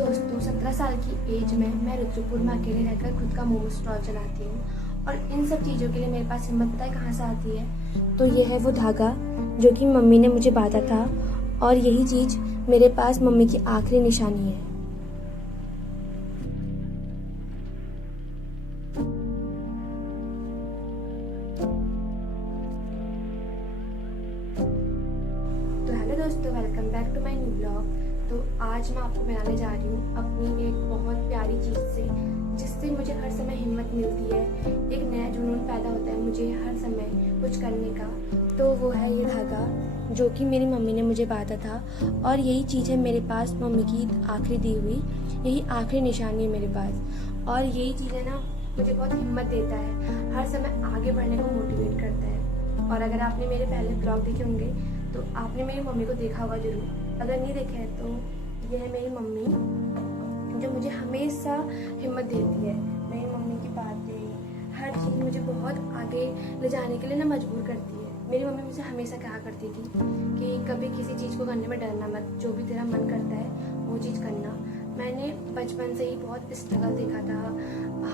दोस्तों, 17 साल की एज में मैं रुद्रपुर में अकेले रहकर खुद का मोमो स्टॉल चलाती हूँ। और इन सब चीज़ों के लिए मेरे पास हिम्मत पता है कहाँ से आती है? तो ये है वो धागा जो कि मम्मी ने मुझे बांधा था, और यही चीज़ मेरे पास मम्मी की आखिरी निशानी है। तो हेलो दोस्तों, welcome back to my new blog. तो आज मैं आपको बनाने जा रही हूँ अपनी एक बहुत प्यारी चीज़ से, जिससे मुझे हर समय हिम्मत मिलती है, एक नया जुनून पैदा होता है मुझे हर समय कुछ करने का। तो वो है ये धागा जो कि मेरी मम्मी ने मुझे बांधा था, और यही चीज़ है मेरे पास मम्मी की आखिरी दी हुई, यही आखिरी निशानी है मेरे पास। और यही चीज़ है ना, मुझे बहुत हिम्मत देता है, हर समय आगे बढ़ने को मोटिवेट करता है। और अगर आपने मेरे पहले ब्लॉग देखे होंगे तो आपने मेरी मम्मी को देखा होगा जरूर। अगर नहीं देखा है तो ये है मेरी मम्मी, जो मुझे हमेशा हिम्मत देती है। मेरी मम्मी की बातें, हर चीज़ मुझे बहुत आगे ले जाने के लिए ना मजबूर करती है। मेरी मम्मी मुझसे हमेशा कहा करती थी कि कभी किसी चीज़ को करने में डरना मत, जो भी तेरा मन करता है वो चीज़ करना। मैंने बचपन से ही बहुत स्ट्रगल देखा था,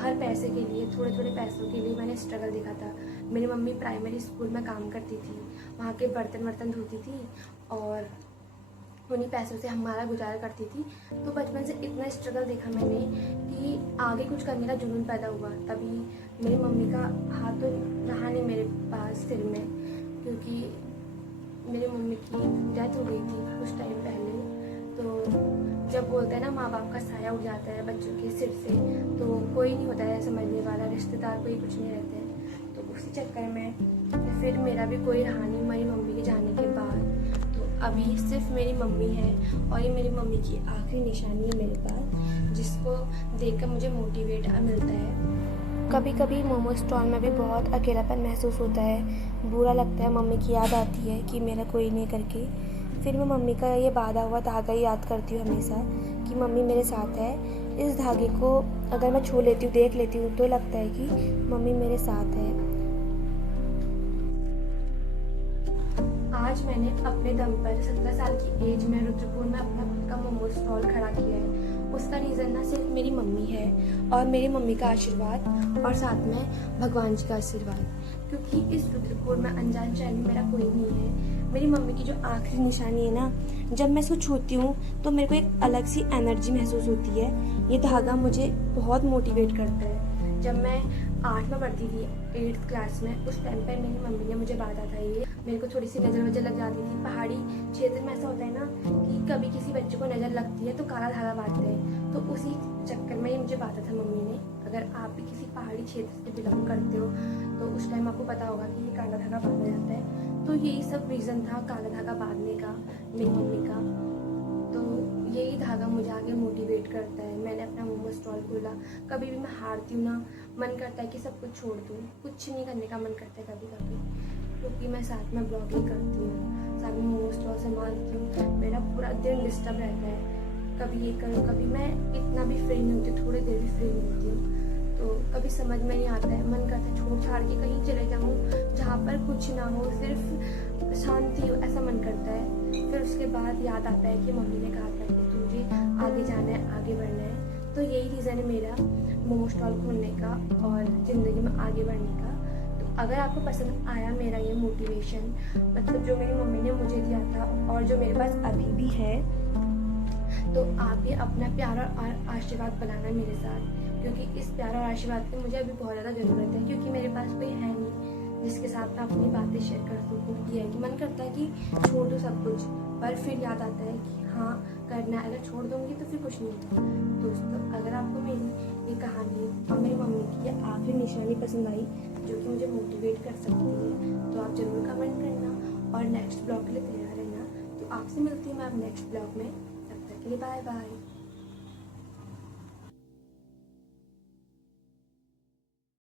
हर पैसे के लिए, थोड़े थोड़े पैसों के लिए मैंने स्ट्रगल देखा था। मेरी मम्मी प्राइमरी स्कूल में काम करती थी, वहाँ के बर्तन वर्तन धोती थी और उन्हीं पैसों से हमारा गुजारा करती थी। तो बचपन से इतना स्ट्रगल देखा मैंने कि आगे कुछ करने का जुनून पैदा हुआ। तभी मेरी मम्मी का हाथ तो रहा नहीं मेरे पास सिर में, क्योंकि मेरी मम्मी की डेथ हो गई थी कुछ टाइम पहले। तो जब बोलते हैं ना, माँ बाप का साया उठ जाता है बच्चों के सिर से, तो कोई नहीं होता है समझने वाला, रिश्तेदार कोई कुछ नहीं रहते हैं। तो उसी चक्कर में फिर मेरा भी कोई रहा नहीं मेरी मम्मी के जाने के बाद। तो अभी सिर्फ मेरी मम्मी है, और ये मेरी मम्मी की आखिरी निशानी है मेरे पास, जिसको देखकर मुझे मोटिवेट मिलता है। कभी कभी मोमो स्टॉल में भी बहुत अकेलापन महसूस होता है, बुरा लगता है, मम्मी की याद आती है कि मेरा कोई नहीं करके। फिर मैं मम्मी का ये बांधा हुआ धागा याद करती हूँ हमेशा कि मम्मी मेरे साथ है। इस धागे को अगर मैं छू लेती हूँ, देख लेती हूँ, तो लगता है कि मम्मी मेरे साथ है। आज मैंने अपने दम पर 17 साल की एज में रुद्रपुर में अपना खुद का मोमो स्टॉल खड़ा किया है। उसका रीज़न ना सिर्फ मेरी मम्मी है, और मेरी मम्मी का आशीर्वाद, और साथ में भगवान जी का आशीर्वाद। क्योंकि इस रुद्रपुर में अनजान शहर में मेरा कोई नहीं है। मेरी मम्मी की जो आखिरी निशानी है ना, जब मैं इसको छूती हूँ तो मेरे को एक अलग सी एनर्जी महसूस होती है। ये धागा मुझे बहुत मोटिवेट करता है। जब मैं 8 में पढ़ती थी, 8th क्लास में, उस टाइम पर मेरी मम्मी ने मुझे बांधा था ये। मेरे को थोड़ी सी नज़र वजर लग जाती थी। पहाड़ी क्षेत्र में ऐसा होता है ना कि कभी किसी बच्चे को नज़र लगती है तो काला धागा बांधते हैं, तो उसी चक्कर में ये मुझे बांधा था मम्मी ने। अगर आप भी किसी पहाड़ी क्षेत्र से बिलोंग करते हो तो उस टाइम आपको पता होगा कि ये काला धागा बांधा जाता है। तो यही सब रीज़न था काला धागा बांधने का मेरी मम्मी का। तो यही धागा मुझे आगे मोटिवेट करता है। मैंने अपना मोमो स्टॉल खोला। कभी भी मैं हारती हूँ ना, मन करता है कि सब कुछ छोड़ दूँ, कुछ नहीं करने का मन करता है कभी कभी, क्योंकि मैं साथ में ब्लॉगिंग करती हूँ, साथ में मोमो स्टॉल संभालती हूँ। मेरा पूरा दिन डिस्टर्ब रहता है, कभी ये करूँ, कभी मैं इतना भी फ्री नहीं होती, थोड़ी देर भी फ्री नहीं होती हूँ। तो कभी समझ में नहीं आता है, मन करता है छोड़ छाड़ के कहीं चले जाऊँ जहाँ पर कुछ ना हो, सिर्फ शांति हो, ऐसा मन करता है। फिर उसके बाद याद आता है कि मम्मी ने कहा था कि तुझे आगे जाना है, आगे बढ़ना है। तो यही रीज़न है मेरा मोमो स्टॉल खोलने का और ज़िंदगी में आगे बढ़ने का। तो अगर आपको पसंद आया मेरा ये मोटिवेशन, मतलब जो मेरी मम्मी ने मुझे दिया था और जो मेरे पास अभी भी है, तो आप भी अपना प्यार और आशीर्वाद बनाना मेरे साथ, क्योंकि इस प्यार और आशीर्वाद की मुझे अभी बहुत ज़्यादा ज़रूरत है। क्योंकि मेरे पास कोई है नहीं जिसके साथ मैं अपनी बातें शेयर कर सकूँ। ये है कि मन करता है कि छोड़ दूँ सब कुछ, पर फिर याद आता है कि हाँ करना है, अगर छोड़ दूँगी तो फिर कुछ नहीं होगा। दोस्तों, अगर आपको मेरी ये कहानी और मेरी मम्मी की ये आखिरी निशानी पसंद आई, जो कि मुझे मोटिवेट कर सकती है, तो आप ज़रूर कमेंट करना और नेक्स्ट ब्लॉग के लिए तैयार रहना। तो आपसे मिलती हूँ मैं अब नेक्स्ट ब्लॉग में। तब तक के लिए बाय बाय।